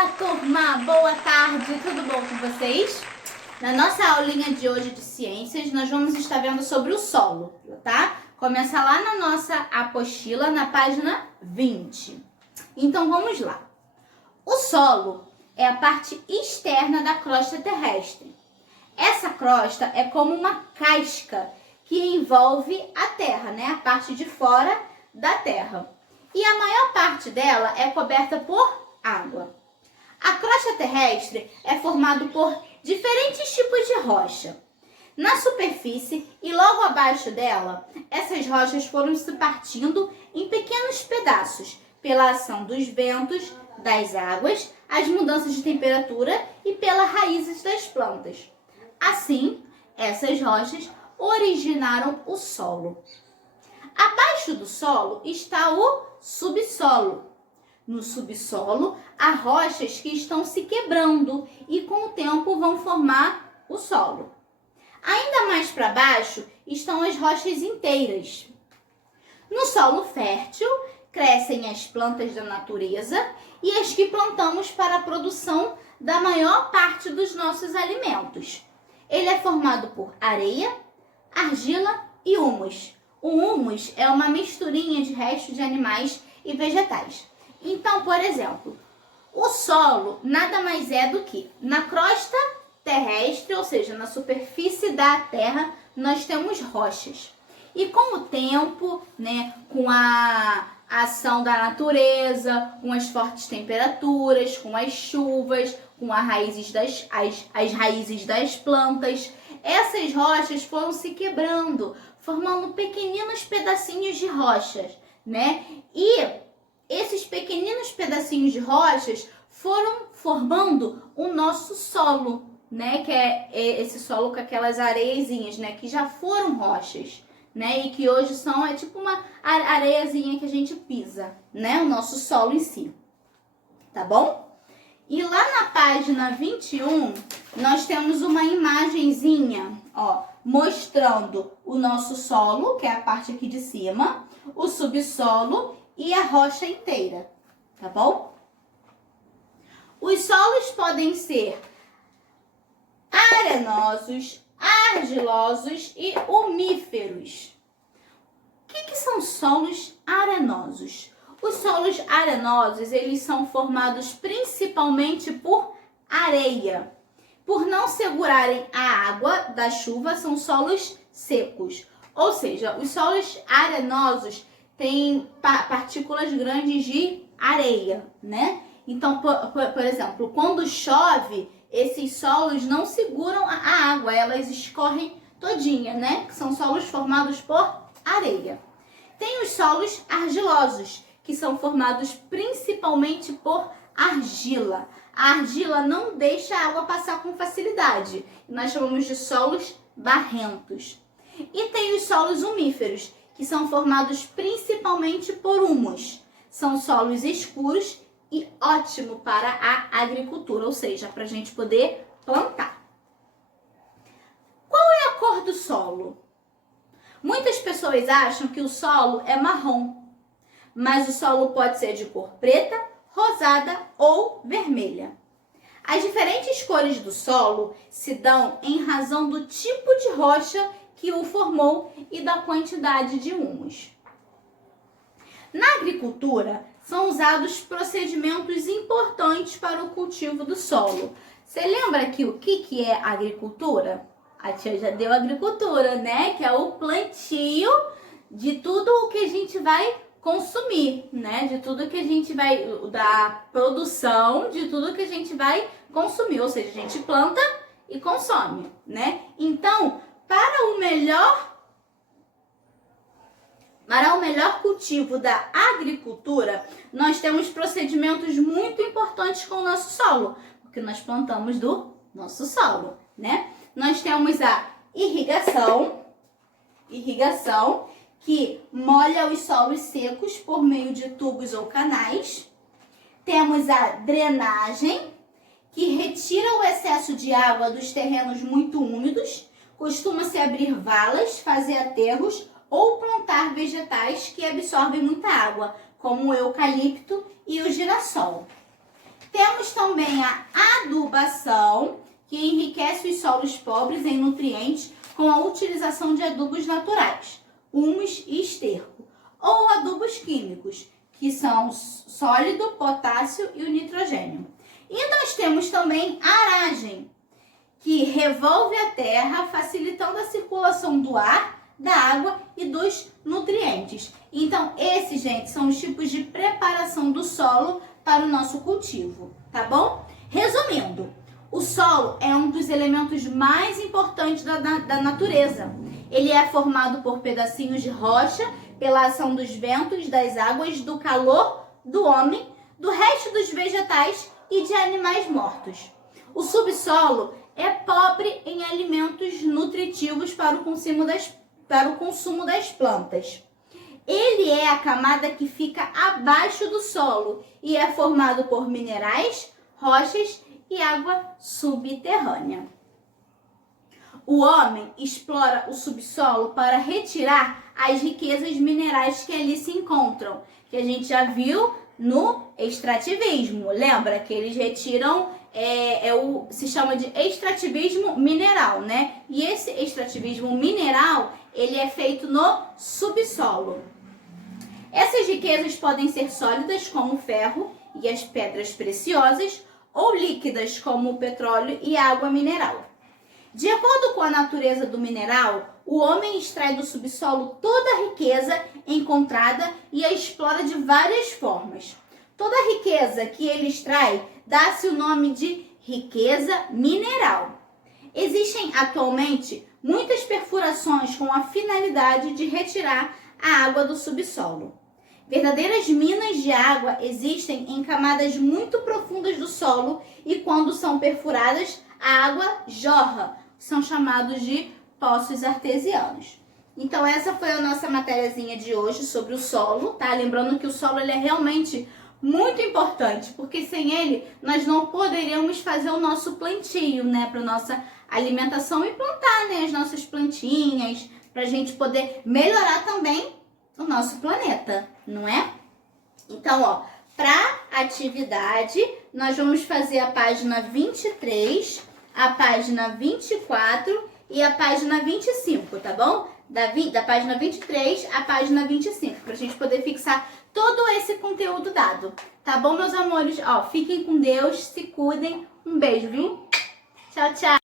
Olá, turma! Boa tarde, tudo bom com vocês? Na nossa aulinha de hoje de ciências, nós vamos estar vendo sobre o solo, tá? Começa lá na nossa apostila, na página 20. Então, vamos lá. O solo é a parte externa da crosta terrestre. Essa crosta é como uma casca que envolve a Terra, né? A parte de fora da Terra. E a maior parte dela é coberta por água. A crosta terrestre é formada por diferentes tipos de rocha. Na superfície e logo abaixo dela, essas rochas foram se partindo em pequenos pedaços pela ação dos ventos, das águas, as mudanças de temperatura e pelas raízes das plantas. Assim, essas rochas originaram o solo. Abaixo do solo está o subsolo. No subsolo, há rochas que estão se quebrando e com o tempo vão formar o solo. Ainda mais para baixo estão as rochas inteiras. No solo fértil, crescem as plantas da natureza e as que plantamos para a produção da maior parte dos nossos alimentos. Ele é formado por areia, argila e humus. O humus é uma misturinha de restos de animais e vegetais. Então, por exemplo, o solo nada mais é do que na crosta terrestre, ou seja, na superfície da Terra, nós temos rochas. E com o tempo, né, com a ação da natureza, com as fortes temperaturas, com as chuvas, com as raízes das plantas, essas rochas foram se quebrando, formando pequeninos pedacinhos de rochas, né? E esses pequeninos pedacinhos de rochas foram formando o nosso solo, né? Que é esse solo com aquelas areiazinhas, né? Que já foram rochas, né? E que hoje é tipo uma areiazinha que a gente pisa, né? O nosso solo em si, tá bom? E lá na página 21, nós temos uma imagenzinha, ó, mostrando o nosso solo, que é a parte aqui de cima, o subsolo e a rocha inteira, tá bom? Os solos podem ser arenosos, argilosos e umíferos. O que são solos arenosos? Os solos arenosos, eles são formados principalmente por areia. Por não segurarem a água da chuva, são solos secos. Ou seja, os solos arenosos têm partículas grandes de areia, né? Então, por exemplo, quando chove, esses solos não seguram a água, elas escorrem todinha, né? Que são solos formados por areia. Tem os solos argilosos, que são formados principalmente por argila. A argila não deixa a água passar com facilidade. Nós chamamos de solos barrentos. E tem os solos umíferos, que são formados principalmente por humus. São solos escuros e ótimo para a agricultura, ou seja, para a gente poder plantar. Qual é a cor do solo? Muitas pessoas acham que o solo é marrom, mas o solo pode ser de cor preta, rosada ou vermelha. As diferentes cores do solo se dão em razão do tipo de rocha que o formou e da quantidade de humus. Na agricultura, são usados procedimentos importantes para o cultivo do solo. Você lembra que o que é agricultura? A tia já deu agricultura, né? Que é o plantio de tudo o que a gente vai consumir, né? De tudo que a gente vai, da produção, de tudo que a gente vai consumir. Ou seja, a gente planta e consome, né? Então, para o melhor cultivo da agricultura, nós temos procedimentos muito importantes com o nosso solo, porque nós plantamos do nosso solo, né? Nós temos a irrigação, que molha os solos secos por meio de tubos ou canais. Temos a drenagem, que retira o excesso de água dos terrenos muito úmidos. Costuma-se abrir valas, fazer aterros ou plantar vegetais que absorvem muita água, como o eucalipto e o girassol. Temos também a adubação, que enriquece os solos pobres em nutrientes com a utilização de adubos naturais, humus e esterco, ou adubos químicos, que são sólido, potássio e o nitrogênio. E nós temos também a aragem, que revolve a terra, facilitando a circulação do ar, da água e dos nutrientes. Então, esses, gente, são os tipos de preparação do solo para o nosso cultivo, tá bom? Resumindo, o solo é um dos elementos mais importantes da natureza. Ele é formado por pedacinhos de rocha, pela ação dos ventos, das águas, do calor do homem, do resto dos vegetais e de animais mortos. O subsolo é pobre em alimentos nutritivos para o consumo das plantas. Ele é a camada que fica abaixo do solo e é formado por minerais, rochas e água subterrânea. O homem explora o subsolo para retirar as riquezas minerais que ali se encontram, que a gente já viu no extrativismo. Lembra que eles retiram, se chama de extrativismo mineral, né? E esse extrativismo mineral, ele é feito no subsolo. Essas riquezas podem ser sólidas, como o ferro e as pedras preciosas, ou líquidas, como o petróleo e a água mineral. De acordo com a natureza do mineral, o homem extrai do subsolo toda a riqueza encontrada e a explora de várias formas. Toda a riqueza que ele extrai dá-se o nome de riqueza mineral. Existem atualmente muitas perfurações com a finalidade de retirar a água do subsolo. Verdadeiras minas de água existem em camadas muito profundas do solo e quando são perfuradas, a água jorra. São chamados de poços artesianos. Então essa foi a nossa matériazinha de hoje sobre o solo, tá? Lembrando que o solo ele é realmente muito importante, porque sem ele nós não poderíamos fazer o nosso plantio, né? Para nossa alimentação e plantar, né? As nossas plantinhas, para a gente poder melhorar também o nosso planeta, não é? Então, ó, para atividade, nós vamos fazer a página 23, a página 24 e a página 25, tá bom? Da página 23 à página 25, pra gente poder fixar todo esse conteúdo dado. Tá bom, meus amores? Ó, fiquem com Deus, se cuidem. Um beijo, viu? Tchau, tchau!